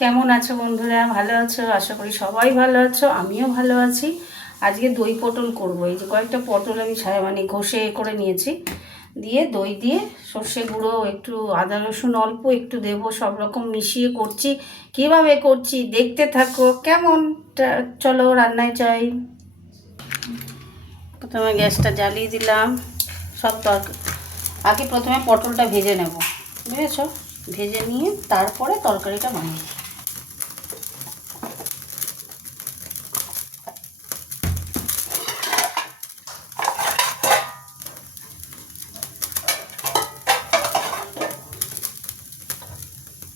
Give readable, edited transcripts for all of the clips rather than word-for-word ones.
কেমন আছো বন্ধুরা? ভালো আছো? আশা করি সবাই ভালো আছো, আমিও ভালো আছি। আজকে দই পটল করব। এই যে কয়েকটা পটল আমি মানে ঘষে করে নিয়েছি, দিয়ে দই দিয়ে সর্ষে গুঁড়ো একটু, আদা রসুন অল্প একটু দেবো, সব রকম মিশিয়ে করছি। কিভাবে করছি দেখতে থাকো। কেমন? চলো রান্নায় যাই। প্রথমে গ্যাসটা জ্বালিয়ে দিলাম। সব আগে প্রথমে পটলটা ভেজে নেব, বুঝেছ? ভেজে নিয়ে তারপরে তরকারিটা বানাবো।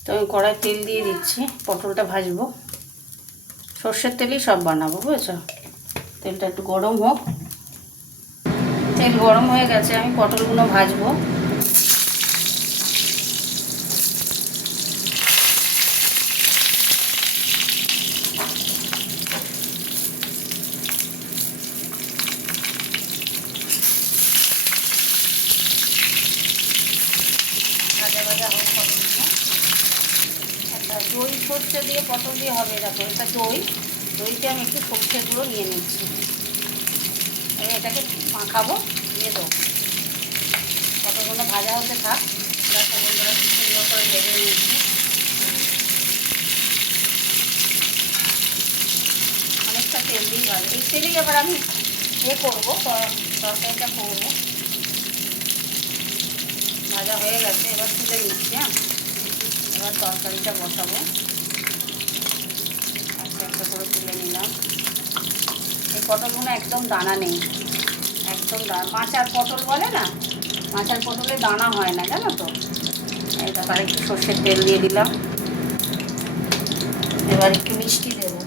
তো আমি কড়াই তেল দিয়ে দিচ্ছি, পটলটা ভাজবো। সর্ষের তেলেই সব বানাবো, বুঝেছো? তেলটা একটু গরম হোক। তেল গরম হয়ে গেছে, আমি পটলগুলো ভাজবো। ভাজা ভাজা হোক পটলগুলো। একটা দই সর্ষে দিয়ে পটল দিয়ে হবে, দেখো এটা দইতে আমি একটু সর্ষে গুঁড়ো নিয়ে নিচ্ছি। আমি এটাকে মাখাবো, দিয়ে দেবো। পটলগুলো ভাজা হতে থাক। দেখো বন্ধুরা কি সুন্দর করে ভেজে নিয়েছি। অনেকটা তেল দিয়ে ভালো, এই তেলেই এবার আমি করবো, তরকারিটা করবো। ভাজা হয়ে গেছে, এবার তুলে নিচ্ছি। এবার তরকারিটা বসাবো। একটা একটা করে তুলে নিলাম। এই পটলগুলো একদম দানা নেই, একদম মাচার পটল বলে না, মাচার পটলে দানা হয় না, জানো তো? এটা আর একটু সর্ষের তেল দিয়ে দিলাম। এবার একটু মিষ্টি দেবো।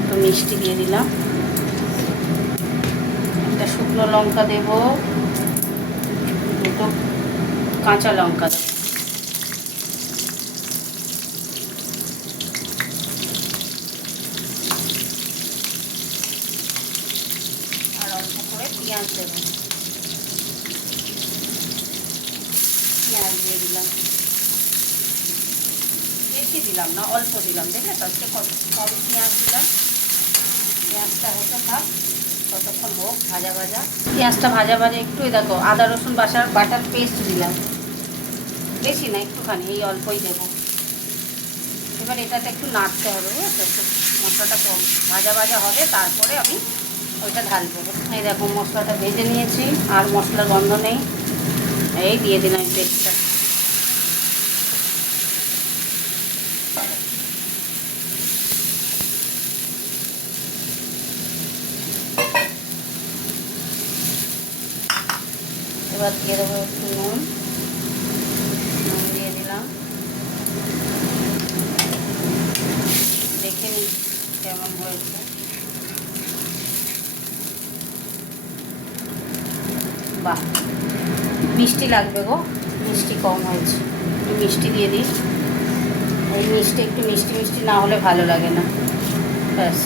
একটু মিষ্টি দিয়ে দিলাম। একটা শুকনো লঙ্কা দেব, দুটো কাঁচা লঙ্কা দেবো। আর অল্প করে পেঁয়াজ দেবো। পেঁয়াজ দিয়ে দিলাম, বেশি দিলাম না, অল্প দিলাম। দেখলে তো আজকে কত কম পেঁয়াজ দিলাম। পেঁয়াজটা হতে থাক, ততক্ষণ হোক ভাজা ভাজা। পেঁয়াজটা ভাজা ভাজা একটু, দেখো আদা রসুন বাটার পেস্ট দিলাম, বেশি না, একটুখানি, এই অল্পই দেবো। এবার এটাতে একটু নাড়তে হবে, বুঝেছো? একটু মশলাটা কম ভাজা ভাজা হবে, তারপরে আমি ওইটা ঢালবো। এই দেখো মশলাটা ভেজে নিয়েছি, আর মশলার গন্ধ নেই। এই দিয়ে দিলাম পেস্টটা। এবার দিয়ে দেবো একটু নুন দিয়ে দিলাম। দেখে নিই কেমন হয়েছে। বাহ, মিষ্টি লাগবে গো, মিষ্টি কম হয়েছে, একটু মিষ্টি দিয়ে দিই। এই মিষ্টি একটু মিষ্টি মিষ্টি না হলে ভালো লাগে না। ব্যাস,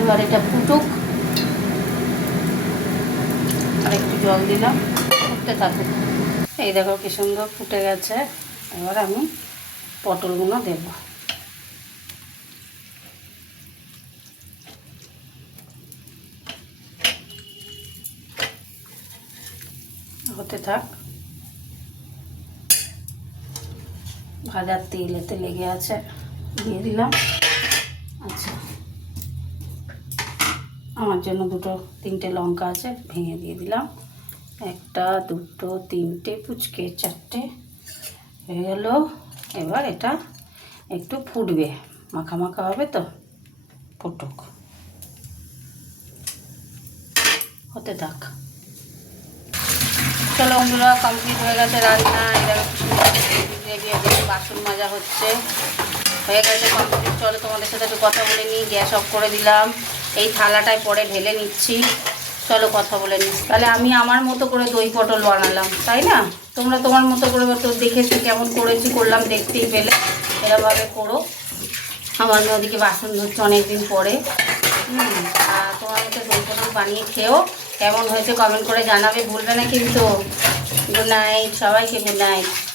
এবার এটা ফুটুক। আর একটু জল দিলাম, ফুটতে থাকুক। এই দেখো কি সুন্দর ফুটে গেছে। এবার আমি পটলগুলো দেব। হতে থাক। ভাজার তেল এতে লেগে আছে, দিয়ে দিলাম। আচ্ছা, আমার জন্য দুটো তিনটে লঙ্কা আছে, ভেঙে দিয়ে দিলাম। একটা দুটো তিনটে পুচকে চারটে হয়ে গেল। এবার এটা একটু ফুটবে, মাখা মাখা হবে তো, ফুটুক, হতে থাক। চলো বন্ধুরা, কমপ্লিট হয়ে গেছে রান্না। এটা বাসন মাজা হচ্ছে, হয়ে গেছে কমপ্লিট। চলো তোমাদের সাথে একটু কথা বলে নিই। গ্যাস অফ করে দিলাম, এই থালাটায় পরে ঢেলে নিচ্ছি। চলো কথা বলে নিই। তাহলে আমি আমার মতো করে দই পটল বানালাম, তাই না? তোমরা তোমার মতো করে তো দেখেছি কেমন করলাম, দেখতেই পেলে। এরকমভাবে করো। আমার ওদিকে বাসন ধুচ্ছে অনেকদিন পরে। আর তোমার মতো দই পটল বানিয়ে খেও। কেমন হয়েছে কমেন্ট করে জানাবে ভুলবে না কিন্তু। গুড নাইট সবাইকে, গুড নাইট।